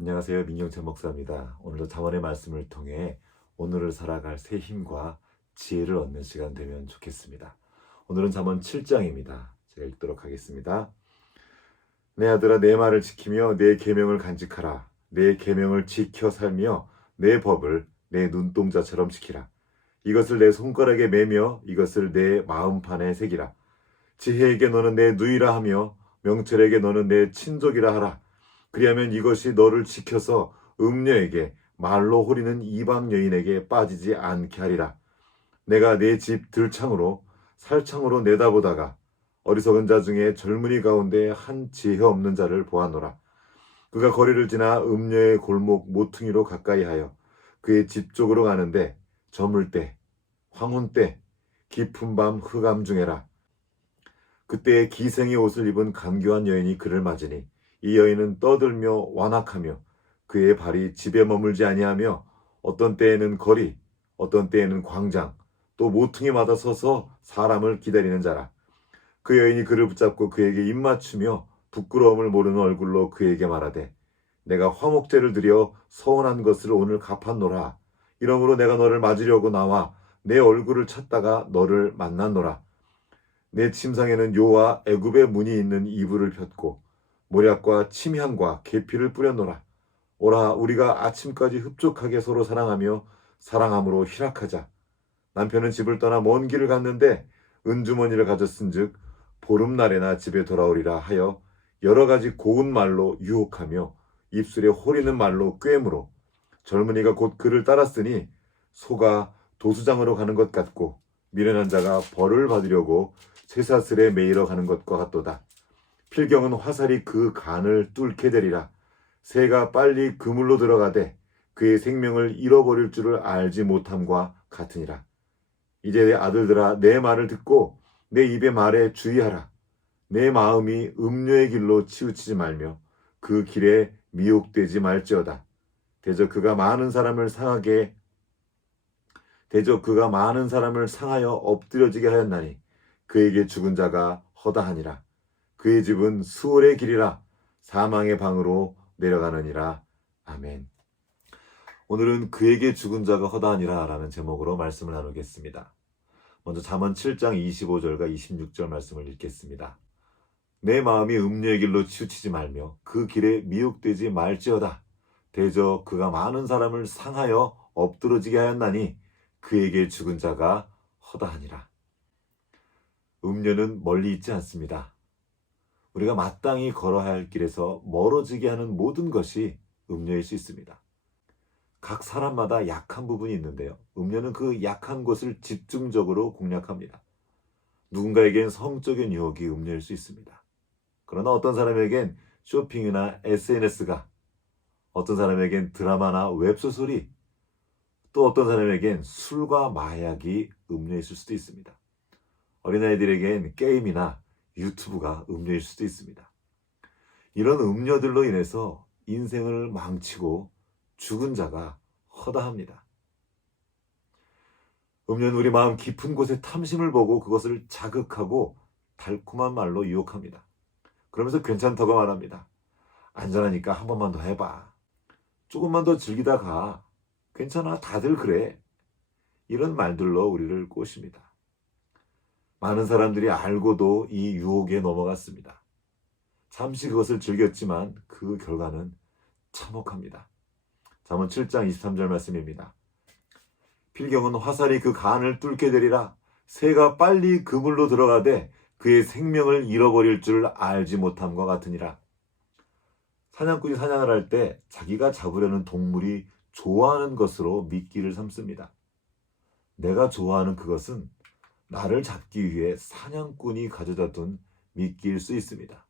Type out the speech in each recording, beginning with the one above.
안녕하세요. 민경철 목사입니다. 오늘도 잠언의 말씀을 통해 오늘을 살아갈 새 힘과 지혜를 얻는 시간 되면 좋겠습니다. 오늘은 잠언 7장입니다. 제가 읽도록 하겠습니다. 내 아들아, 내 말을 지키며 내 계명을 간직하라. 내 계명을 지켜 살며 내 법을 내 눈동자처럼 지키라. 이것을 내 손가락에 매며 이것을 내 마음판에 새기라. 지혜에게 너는 내 누이라 하며 명철에게 너는 내 친족이라 하라. 그리하면 이것이 너를 지켜서 음녀에게 말로 호리는 이방 여인에게 빠지지 않게 하리라. 내가 내 집 들창으로 살창으로 내다보다가 어리석은 자 중에 젊은이 가운데 한 지혜 없는 자를 보았노라. 그가 거리를 지나 음녀의 골목 모퉁이로 가까이 하여 그의 집 쪽으로 가는데 저물 때, 황혼 때, 깊은 밤 흑암 중에라. 그때에 기생의 옷을 입은 간교한 여인이 그를 맞으니 이 여인은 떠들며 완악하며 그의 발이 집에 머물지 아니하며 어떤 때에는 거리, 어떤 때에는 광장, 또 모퉁이마다 서서 사람을 기다리는 자라. 그 여인이 그를 붙잡고 그에게 입맞추며 부끄러움을 모르는 얼굴로 그에게 말하되 내가 화목제를 드려 서운한 것을 오늘 갚았노라. 이러므로 내가 너를 맞으려고 나와 내 얼굴을 찾다가 너를 만났노라. 내 침상에는 요와 애굽의 문이 있는 이불을 폈고 모략과 침향과 계피를 뿌렸노라. 오라, 우리가 아침까지 흡족하게 서로 사랑하며 사랑함으로 희락하자. 남편은 집을 떠나 먼 길을 갔는데 은주머니를 가졌은즉 보름날에나 집에 돌아오리라 하여 여러 가지 고운 말로 유혹하며 입술에 호리는 말로 꿰므로 젊은이가 곧 그를 따랐으니 소가 도수장으로 가는 것 같고 미련한 자가 벌을 받으려고 쇠사슬에 매이러 가는 것과 같도다. 필경은 화살이 그 간을 뚫게 되리라. 새가 빨리 그물로 들어가되 그의 생명을 잃어버릴 줄을 알지 못함과 같으니라. 이제 내 아들들아, 내 말을 듣고 내 입의 말에 주의하라. 내 마음이 음료의 길로 치우치지 말며 그 길에 미혹되지 말지어다. 대저 그가 많은 사람을 상하여 엎드려지게 하였나니 그에게 죽은 자가 허다하니라. 그의 집은 수월의 길이라 사망의 방으로 내려가느니라. 아멘. 오늘은 그에게 죽은 자가 허다하니라 라는 제목으로 말씀을 나누겠습니다. 먼저 잠언 7장 25절과 26절 말씀을 읽겠습니다. 내 마음이 음료의 길로 치우치지 말며 그 길에 미혹되지 말지어다. 대저 그가 많은 사람을 상하여 엎드러지게 하였나니 그에게 죽은 자가 허다하니라. 음료는 멀리 있지 않습니다. 우리가 마땅히 걸어야 할 길에서 멀어지게 하는 모든 것이 음료일 수 있습니다. 각 사람마다 약한 부분이 있는데요. 음료는 그 약한 곳을 집중적으로 공략합니다. 누군가에겐 성적인 유혹이 음료일 수 있습니다. 그러나 어떤 사람에겐 쇼핑이나 SNS가, 어떤 사람에겐 드라마나 웹소설이, 또 어떤 사람에겐 술과 마약이 음료일 수도 있습니다. 어린아이들에겐 게임이나 유튜브가 음료일 수도 있습니다. 이런 음료들로 인해서 인생을 망치고 죽은 자가 허다합니다. 음료는 우리 마음 깊은 곳에 탐심을 보고 그것을 자극하고 달콤한 말로 유혹합니다. 그러면서 괜찮다고 말합니다. 안전하니까 한 번만 더 해봐. 조금만 더 즐기다 가. 괜찮아, 다들 그래. 이런 말들로 우리를 꼬십니다. 많은 사람들이 알고도 이 유혹에 넘어갔습니다. 잠시 그것을 즐겼지만 그 결과는 참혹합니다. 잠언 7장 23절 말씀입니다. 필경은 화살이 그 간을 뚫게 되리라. 새가 빨리 그물로 들어가되 그의 생명을 잃어버릴 줄 알지 못함과 같으니라. 사냥꾼이 사냥을 할 때 자기가 잡으려는 동물이 좋아하는 것으로 미끼를 삼습니다. 내가 좋아하는 그것은 나를 잡기 위해 사냥꾼이 가져다 둔 미끼일 수 있습니다.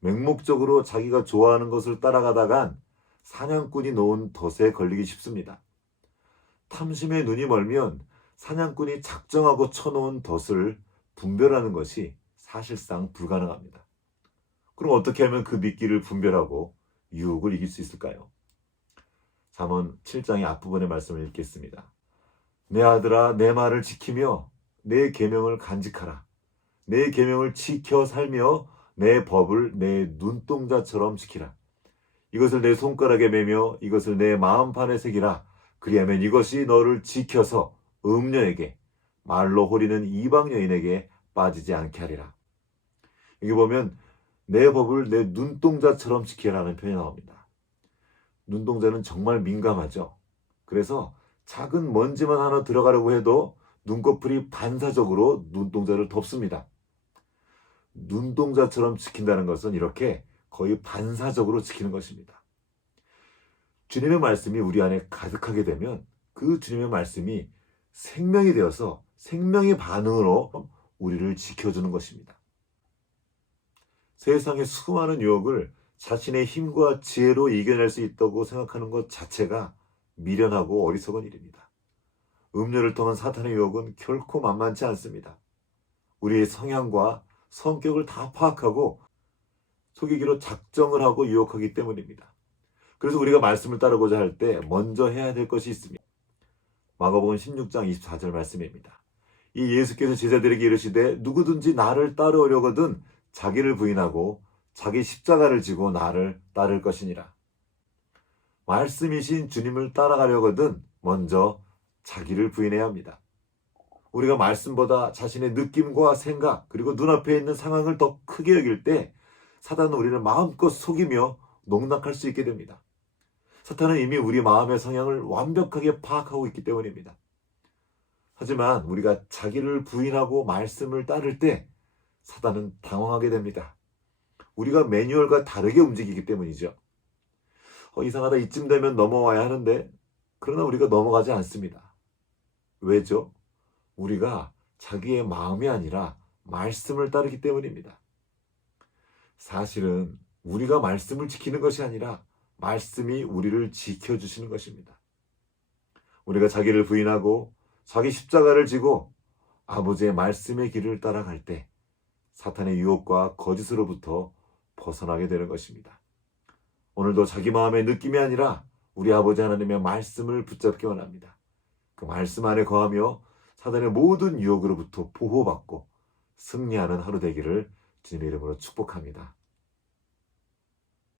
맹목적으로 자기가 좋아하는 것을 따라가다간 사냥꾼이 놓은 덫에 걸리기 쉽습니다. 탐심의 눈이 멀면 사냥꾼이 작정하고 쳐놓은 덫을 분별하는 것이 사실상 불가능합니다. 그럼 어떻게 하면 그 미끼를 분별하고 유혹을 이길 수 있을까요? 잠언 7장의 앞부분의 말씀을 읽겠습니다. 내 아들아, 내 말을 지키며 내 계명을 간직하라. 내 계명을 지켜 살며 내 법을 내 눈동자처럼 지키라. 이것을 내 손가락에 매며 이것을 내 마음판에 새기라. 그리하면 이것이 너를 지켜서 음녀에게 말로 호리는 이방 여인에게 빠지지 않게 하리라. 여기 보면 내 법을 내 눈동자처럼 지키라는 표현이 나옵니다. 눈동자는 정말 민감하죠. 그래서 작은 먼지만 하나 들어가려고 해도 눈꺼풀이 반사적으로 눈동자를 덮습니다. 눈동자처럼 지킨다는 것은 이렇게 거의 반사적으로 지키는 것입니다. 주님의 말씀이 우리 안에 가득하게 되면 그 주님의 말씀이 생명이 되어서 생명의 반응으로 우리를 지켜주는 것입니다. 세상의 수많은 유혹을 자신의 힘과 지혜로 이겨낼 수 있다고 생각하는 것 자체가 미련하고 어리석은 일입니다. 음료를 통한 사탄의 유혹은 결코 만만치 않습니다. 우리의 성향과 성격을 다 파악하고 속이기로 작정을 하고 유혹하기 때문입니다. 그래서 우리가 말씀을 따르고자 할 때 먼저 해야 될 것이 있습니다. 마가복음 16장 24절 말씀입니다. 이 예수께서 제자들에게 이르시되 누구든지 나를 따르려거든 자기를 부인하고 자기 십자가를 지고 나를 따를 것이니라. 말씀이신 주님을 따라가려거든 먼저 자기를 부인해야 합니다. 우리가 말씀보다 자신의 느낌과 생각 그리고 눈앞에 있는 상황을 더 크게 여길 때 사단은 우리를 마음껏 속이며 농락할 수 있게 됩니다. 사탄은 이미 우리 마음의 성향을 완벽하게 파악하고 있기 때문입니다. 하지만 우리가 자기를 부인하고 말씀을 따를 때 사단은 당황하게 됩니다. 우리가 매뉴얼과 다르게 움직이기 때문이죠. 이상하다, 이쯤 되면 넘어와야 하는데, 그러나 우리가 넘어가지 않습니다. 왜죠? 우리가 자기의 마음이 아니라 말씀을 따르기 때문입니다. 사실은 우리가 말씀을 지키는 것이 아니라 말씀이 우리를 지켜주시는 것입니다. 우리가 자기를 부인하고 자기 십자가를 지고 아버지의 말씀의 길을 따라갈 때 사탄의 유혹과 거짓으로부터 벗어나게 되는 것입니다. 오늘도 자기 마음의 느낌이 아니라 우리 아버지 하나님의 말씀을 붙잡기 원합니다. 그 말씀 안에 거하며 사단의 모든 유혹으로부터 보호받고 승리하는 하루 되기를 주님의 이름으로 축복합니다.